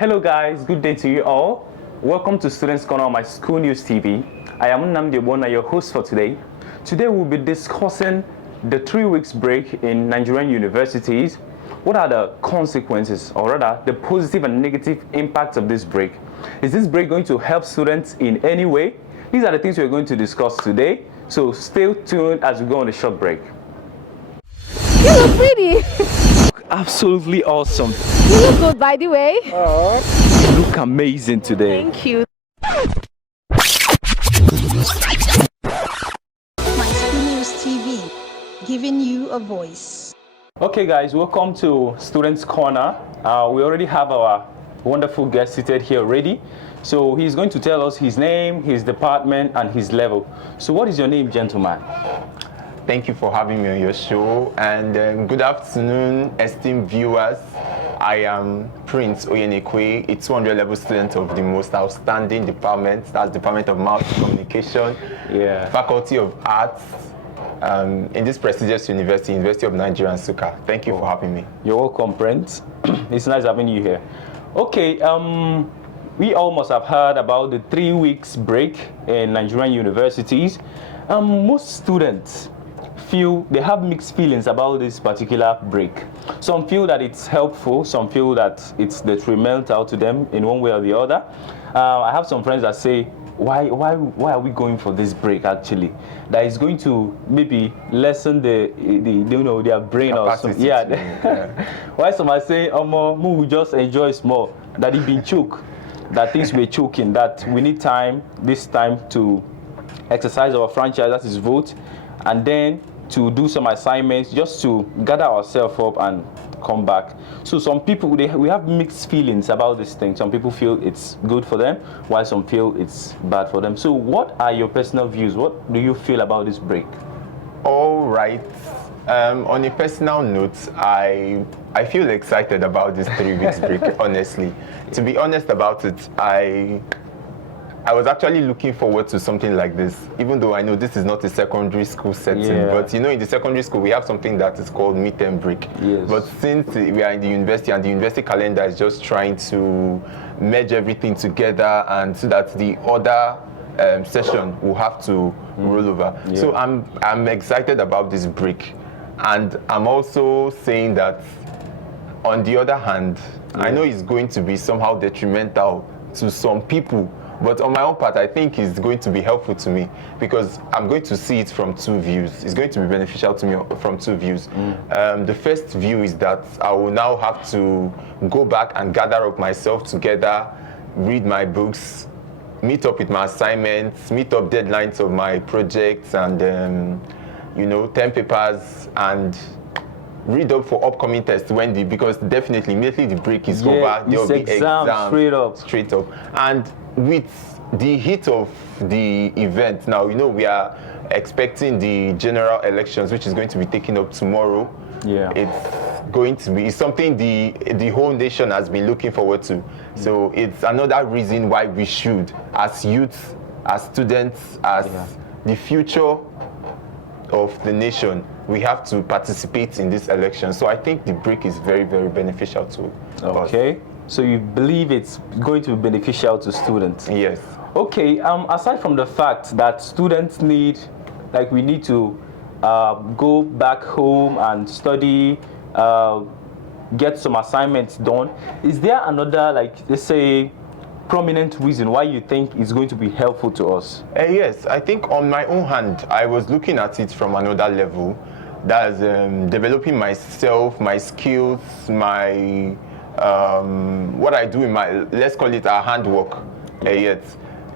Hello guys, good day to you all. Welcome to Students Corner on my School News TV. I am Nnamdi Obona, your host for today. Today we'll be discussing the 3 weeks break in Nigerian universities. What are the consequences, or rather the positive and negative impacts of this break? Is this break going to help students in any way? These are the things we're going to discuss today. So stay tuned as we go on a short break. You look pretty. Absolutely awesome. You look good, by the way. You look amazing today. Thank you. My School News TV, giving you a voice. Okay guys, welcome to Students Corner. We already have our wonderful guest seated here already. So he's going to tell us his name, his department, and his level. So what is your name, gentleman? Thank you for having me on your show, and good afternoon, esteemed viewers. I am Prince Oyenekwe, a 200 level student of the most outstanding department, that's Department of Mass Communication, Faculty of Arts, in this prestigious university, University of Nigeria, NUC. Thank you for having me. You're welcome, Prince. It's nice having you here. Okay, we all must have heard about the 3 weeks break in Nigerian universities. Most students feel they have mixed feelings about this particular break. Some feel that it's helpful, some feel that it's detrimental to them in one way or the other. I have some friends that say, why are we going for this break actually? That is going to maybe lessen their brain or something. Why some are saying, we just enjoy small, that it been choke, that things were choking, that we need this time to exercise our franchise, that is vote, and then to do some assignments, just to gather ourselves up and come back. So some people, we have mixed feelings about this thing. Some people feel it's good for them, while some feel it's bad for them. So what are your personal views? What do you feel about this break? All right. On a personal note, I feel excited about this 3 weeks break, honestly. To be honest about it, I was actually looking forward to something like this, even though I know this is not a secondary school setting, but in the secondary school we have something that is called midterm break. But since we are in the university and the university calendar is just trying to merge everything together, and so that the other session will have to roll over. So I'm excited about this break, and I'm also saying that on the other hand, I know it's going to be somehow detrimental to some people. But on my own part, I think it's going to be helpful to me because I'm going to see it from two views. It's going to be beneficial to me from two views. The first view is that I will now have to go back and gather up myself together, read my books, meet up with my assignments, meet up deadlines of my projects and, 10 papers, and read up for upcoming tests because definitely immediately the break is over, there will be exams straight up. And with the heat of the event now, we are expecting the general elections, which is going to be taken up tomorrow. It's something the whole nation has been looking forward to. So it's another reason why we should, as youth, as students, as the future of the nation, we have to participate in this election. So I think the break is very, very beneficial to us. Okay, so you believe it's going to be beneficial to students? Yes. Okay, aside from the fact that students we need to go back home and study, get some assignments done, is there another, let's say, prominent reason why you think it's going to be helpful to us? Yes, I think on my own hand, I was looking at it from another level. That's developing myself, my skills, my what I do in my, let's call it our handwork.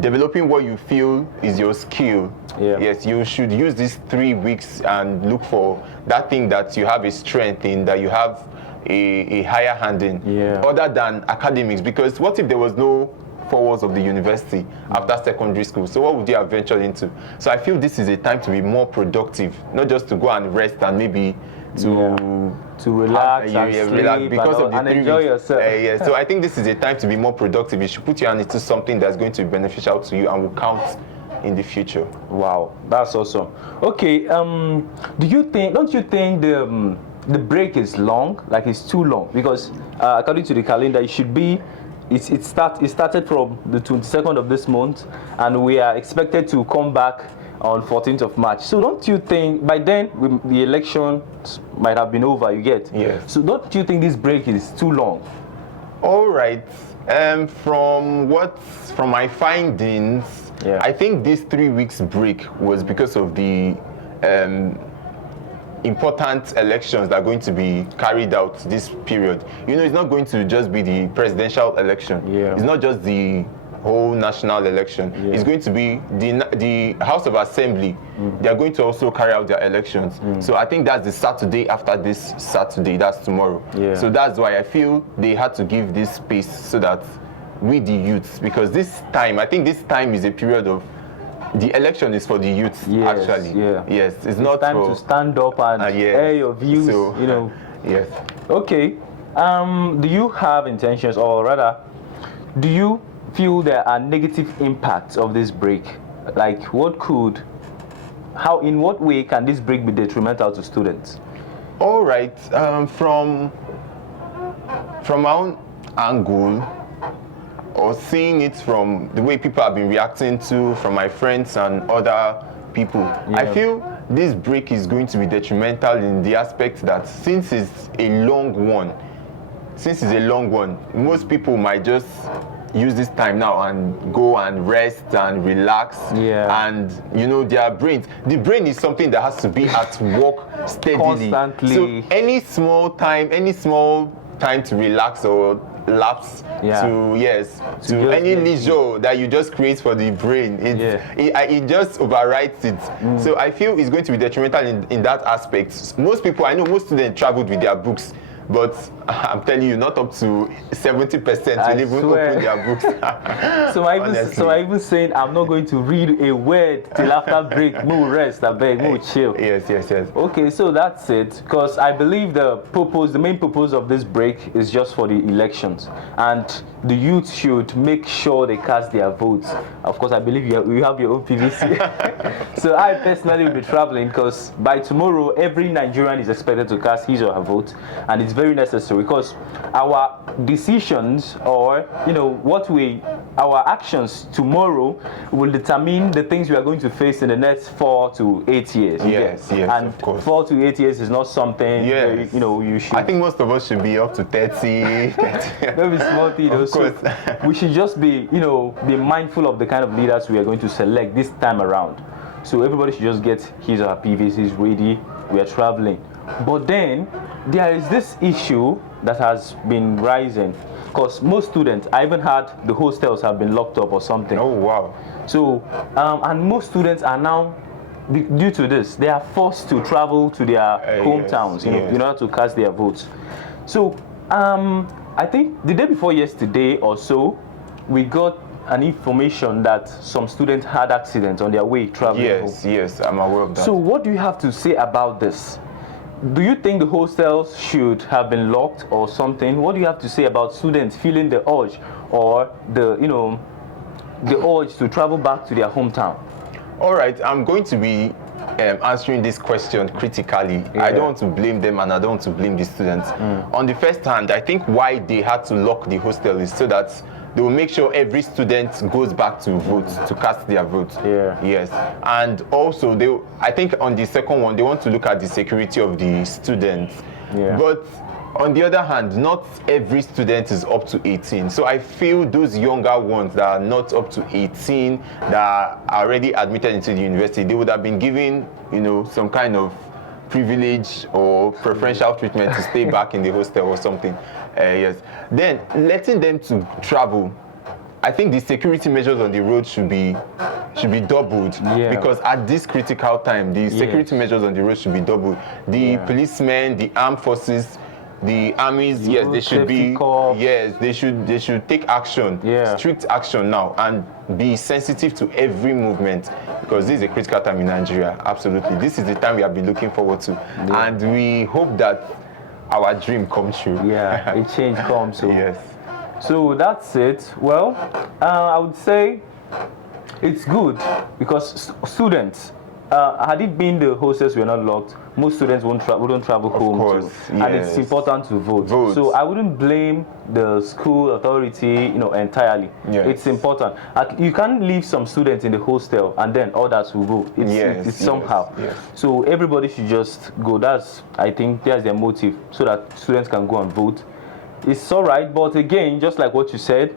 Developing what you feel is your skill. Yes, you should use these 3 weeks and look for that thing that you have a strength in, that you have a higher hand in, other than academics. Because what if there was no 4 walls of the university after secondary school? So what would you have ventured into? So I feel this is a time to be more productive, not just to go and rest and maybe to relax and sleep because of the and 3 enjoy weeks. yourself. So I think this is a time to be more productive. You should put your hand into something that's going to be beneficial to you and will count in the future. Wow, that's awesome. Okay, don't you think the break is long? Like it's too long? Because according to the calendar, it should be it started from the 22nd of this month, and we are expected to come back on 14th of March. So don't you think by then the elections might have been over? You get? Yes. So don't you think this break is too long? All right. From my findings, Yeah. I think this 3 weeks break was because of the important elections that are going to be carried out this period. You know, it's not going to just be the presidential election. Yeah. It's not just the whole national election. Yeah. It's going to be the House of Assembly. They are going to also carry out their elections. So I think that's the Saturday after this Saturday. That's tomorrow. Yeah. So that's why I feel they had to give this space so that we the youths, because this time, I think this time is a period of the election is for the youth, Yes, actually. yeah. Yes, it's Not not time for to stand up and yes. air your views. So, You know. Yes. Okay. Do you have intentions, or rather, do you feel there are negative impacts of this break? Like, in what way can this break be detrimental to students? All right. From my own angle, or seeing it from the way people have been reacting to, from my friends and other people, I feel this break is going to be detrimental in the aspect that since it's a long one, most people might just use this time now and go and rest and relax. Yeah. And you know, the brain is something that has to be at work steadily. Constantly. So any small time to relax or lapse to just any let leisure that you just create for the brain, it just overrides it. So I feel it's going to be detrimental in that aspect. Most students traveled with their books, but I'm telling you, not up to 70% will even open their books. So I even saying I'm not going to read a word till after break. Move rest, I beg, move chill. Yes. Okay, so that's it. Because I believe the main purpose of this break is just for the elections, and the youth should make sure they cast their votes. Of course, I believe you have your own PVC. So I personally will be traveling, because by tomorrow every Nigerian is expected to cast his or her vote, and it's very necessary, because our decisions, or our actions tomorrow will determine the things we are going to face in the next 4 to 8 years. Yes, and of course. 4 to 8 years is not something you should. I think most of us should be up to 30. Maybe small thing, Of so course. we should just be mindful of the kind of leaders we are going to select this time around. So everybody should just get his or her PVCs ready. We are traveling. But then there is this issue that has been rising, because most students, I even heard the hostels have been locked up or something. Oh wow. So and most students are now, due to this, they are forced to travel to their hometowns, in order to cast their votes. So I think the day before yesterday or so, we got an information that some students had accidents on their way traveling home. Yes, I'm aware of that. So what do you have to say about this? Do you think the hostels should have been locked or something? What do you have to say about students feeling the urge, or the urge to travel back to their hometown? All right, I'm going to be answering this question critically. I don't want to blame them, and I don't want to blame the students. On the first hand, I think why they had to lock the hostel is so that they will make sure every student goes back to vote, to cast their vote. Yes. And also, I think on the second one, they want to look at the security of the students. But on the other hand, not every student is up to 18. So I feel those younger ones that are not up to 18, that are already admitted into the university, they would have been given, some kind of privilege or preferential treatment to stay back in the hostel or something. Yes. Then letting them to travel, I think the security measures on the road should be doubled, because at this critical time, the security measures on the road should be doubled. The policemen, the armed forces, the armies, they should be they should take action, strict action now, and be sensitive to every movement, because this is a critical time in Nigeria. Absolutely, this is the time we have been looking forward to, and we hope that our dream comes true. A change comes. So. Yes. So that's it. Well, I would say it's good, because students, had it been the hostels were not locked, most students wouldn't travel home. course, And it's yes. important to vote. Vote. So I wouldn't blame the school authority, entirely. Yes. It's important. You can't leave some students in the hostel and then others will go. It's somehow. Yes. So everybody should just go. I think that's their motive, so that students can go and vote. It's all right, but again, just like what you said,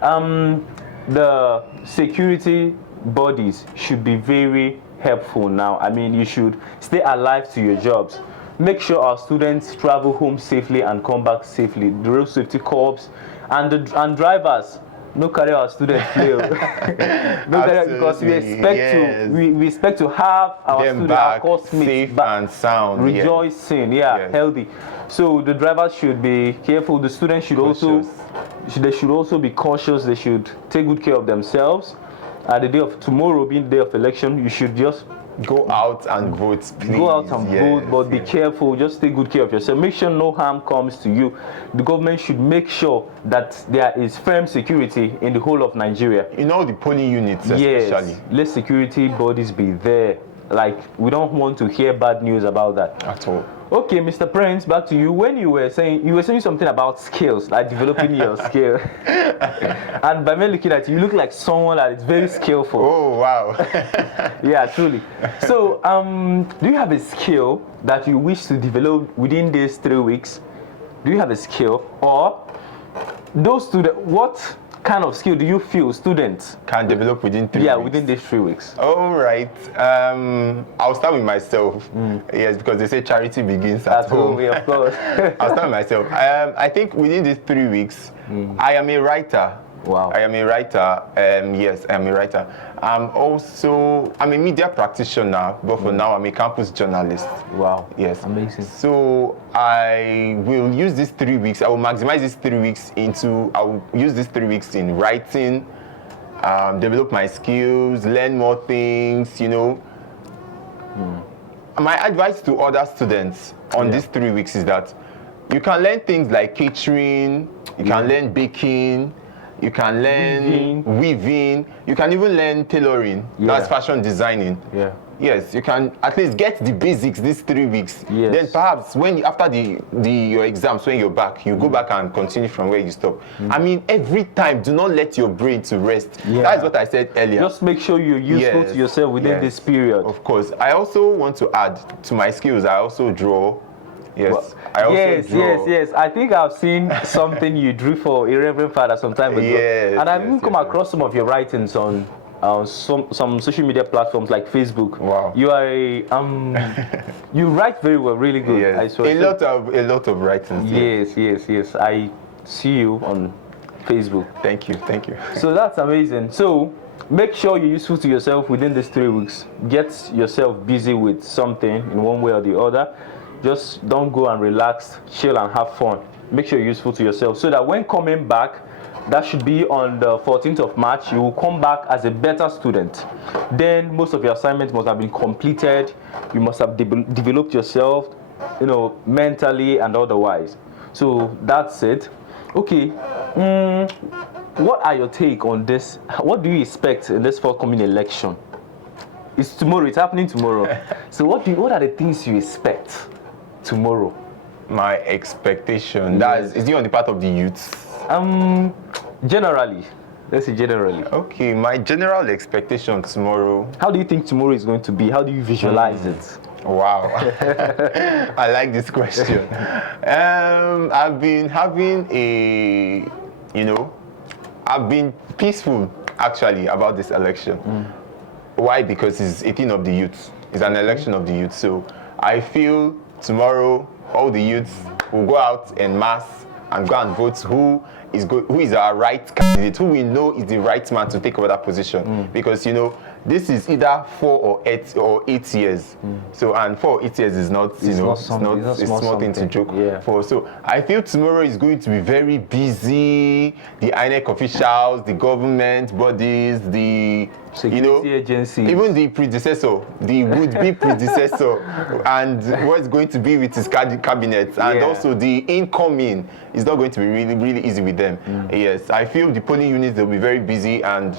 the security bodies should be very helpful now. I mean, you should stay alive to your jobs. Make sure our students travel home safely and come back safely. The road safety corps and drivers. No carry our students play. No carry, because we expect we expect to have our them students, our back classmates safe back, and sound, rejoicing, Yes. healthy. So the drivers should be careful. The students should Cautious. they should also be cautious. They should take good care of themselves. At the day of tomorrow, being the day of election, you should just Go out and vote, please. go out and vote, but be careful. Just take good care of yourself. Make sure no harm comes to you. The government should make sure that there is firm security in the whole of Nigeria. In all the polling units, especially. Yes, let security bodies be there. Like, we don't want to hear bad news about that At all. Okay, Mr. Prince, back to you. When you were saying something about skills, like developing your skill, and by me looking at you, you look like someone that is very skillful. Oh, wow. Yeah, truly. So, do you have a skill that you wish to develop within these 3 weeks? Do you have a skill, or those students? What kind of skill do you feel students Can develop within 3 weeks. Yeah, within these 3 weeks. All right. I'll start with myself. Yes, because they say charity begins at home. Yeah, of course. I'll start with myself. I think within these 3 weeks, I am a writer. Wow. I am a writer. Yes, I am a writer. I'm a media practitioner, but for now, I'm a campus journalist. Wow. Yes. Amazing. So I will use these 3 weeks. I will maximize these 3 weeks I will use these 3 weeks in writing, develop my skills, learn more things, My advice to other students on these 3 weeks is that you can learn things like catering, you can learn baking, you can learn weaving, you can even learn tailoring. That's fashion designing. Yeah. Yes, you can at least get the basics these 3 weeks. Yes. Then perhaps after your exams, when you're back, you go back and continue from where you stop. I mean, every time, do not let your brain to rest. Yeah. That is what I said earlier. Just make sure you're useful to yourself within this period. Of course. I also want to add to my skills. I also draw. Yes. I also draw. Yes. I think I've seen something you drew for a Reverend Father some time ago. Yes, and I've even yes, come across some of your writings on some social media platforms like Facebook. Wow. You are you write very well, really good. Yes. I swear. A lot of writings. Yes. I see you on Facebook. Thank you. So that's amazing. So make sure you're useful to yourself within these 3 weeks. Get yourself busy with something in one way or the other. Just don't go and relax, chill and have fun. Make sure you're useful to yourself so that when coming back, that should be on the 14th of March, you will come back as a better student. Then most of your assignments must have been completed. You must have developed yourself, mentally and otherwise. So that's it. Okay. What are your take on this? What do you expect in this forthcoming election? It's tomorrow. It's happening tomorrow. So what are the things you expect tomorrow? My expectation. Is it on the part of the youth? Generally. Let's say generally. Okay, my general expectation tomorrow. How do you think tomorrow is going to be? How do you visualize it? Wow. I like this question. I've been having I've been peaceful actually about this election. Why? Because it's a thing of the youth. It's an election of the youth. So I feel tomorrow all the youths will go out en masse and go and vote who is our right candidate, who we know is the right man to take over that position. Because this is either 4 or 8 years. So, and 4 or 8 years is not, it's not a small thing to joke for. So I feel tomorrow is going to be very busy. The INEC officials, the government bodies, the security agencies, even the predecessor, the would-be predecessor, and what's going to be with his cabinet, and also the incoming is not going to be really, really easy with them. Yes, I feel the polling units, they'll be very busy, and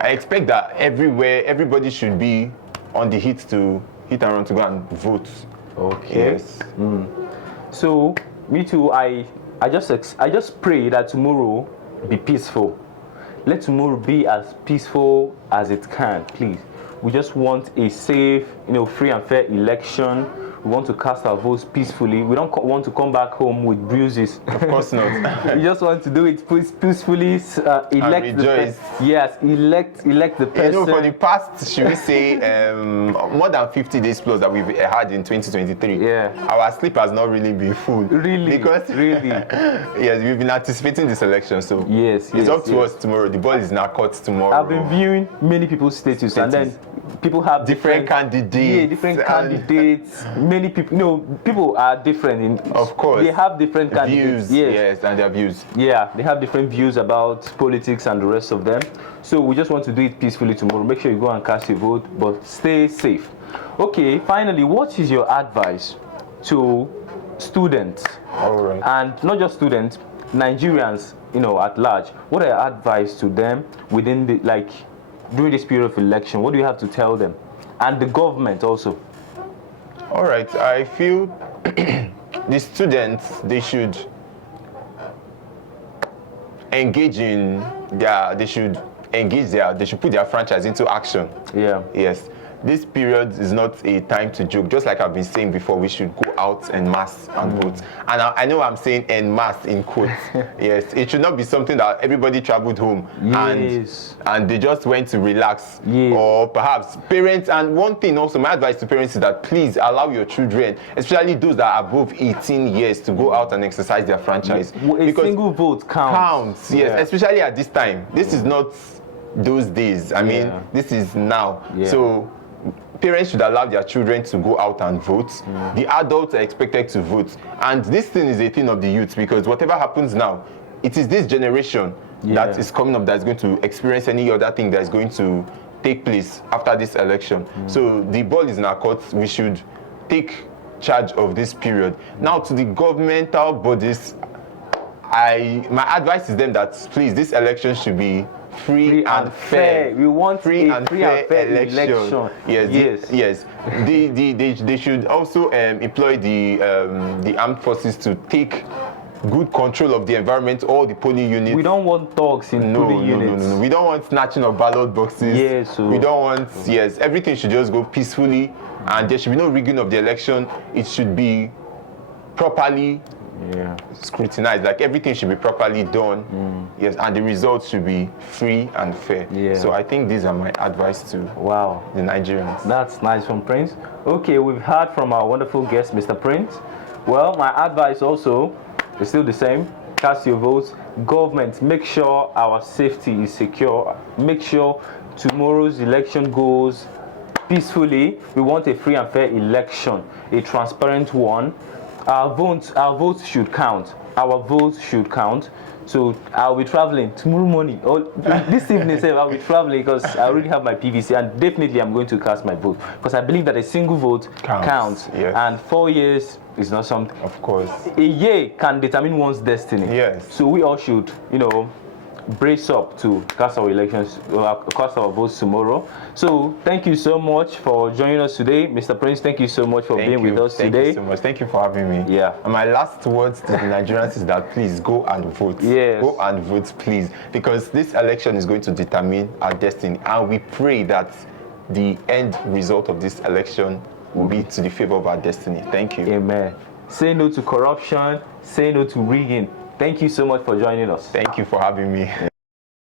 I expect that everywhere, everybody should be on the hit and run to go and vote. Okay. Yes. So me too. I just pray that tomorrow be peaceful. Let tomorrow be as peaceful as it can, please. We just want a safe, free and fair election. We want to cast our votes peacefully. We don't want to come back home with bruises. Of course not. We just want to do it peacefully. Elect rejoice. Elect the person. For the past, should we say, more than 50 days plus that we've had in 2023. Yeah. Our sleep has not really been full. Really. Really. Yes, we've been anticipating this election, so yes, it's up to us tomorrow. The ball is in our court tomorrow. I've been viewing many people's status, and then people have different candidates. Yeah, different candidates. Many people, people are different. Of course. They have different candidates. Views, yes, and their views. Yeah, they have different views about politics and the rest of them. So we just want to do it peacefully tomorrow. Make sure you go and cast your vote, but stay safe. Okay, finally, what is your advice to students? All right. And not just students, Nigerians, at large. What are your advice to them within during this period of election? What do you have to tell them? And the government also. All right, I feel the students, they should engage they should put their franchise into action. Yeah. Yes. This period is not a time to joke. Just like I've been saying before, we should go out en masse and vote. And I know I'm saying en masse in quotes. Yes, it should not be something that everybody traveled home and they just went to relax. Yes. Or perhaps parents. And one thing also, my advice to parents is that please allow your children, especially those that are above 18 years, to go out and exercise their franchise. A single vote counts. Yes, Yeah. especially at this time. This is not those days. I mean, this is now. Yeah. So parents should allow their children to go out and vote. The adults are expected to vote. And this thing is a thing of the youth, because whatever happens now, it is this generation that is coming up that is going to experience any other thing that is going to take place after this election. So the ball is in our court. We should take charge of this period. Now, to the governmental bodies, my advice is them that please, this election should be free and fair. We want free a and free fair and fair election. Yes. They should also employ the armed forces to take good control of the environment, all the polling units. We don't want thugs in polling units. No. We don't want snatching of ballot boxes. Yes. We don't want. Yes. Everything should just go peacefully, and there should be no rigging of the election. It should be properly scrutinized. Like everything should be properly done. Yes, and the results should be free and fair. So I think these are my advice to the Nigerians. That's nice from Prince. Okay, we've heard from our wonderful guest, Mr. Prince. Well, my advice also is still the same. Cast your votes. Government, make sure our safety is secure. Make sure tomorrow's election goes peacefully. We want a free and fair election, a transparent one. Our votes should count. Our votes should count. So I'll be traveling tomorrow morning. Or this evening, I'll be traveling because I already have my PVC, and definitely I'm going to cast my vote because I believe that a single vote counts. Yes. And 4 years is not something. Of course. A year can determine one's destiny. Yes. So we all should, brace up to cast our cast our votes tomorrow. So thank you so much for joining us today, Mr. Prince. Thank you so much for being with us today. Thank you so much. Thank you for having me. Yeah. And my last words to the Nigerians is that please go and vote. Yes. Go and vote, please, because this election is going to determine our destiny, and we pray that the end result of this election will be to the favor of our destiny. Thank you. Amen. Say no to corruption. Say no to rigging. Thank you so much for joining us. Thank you for having me.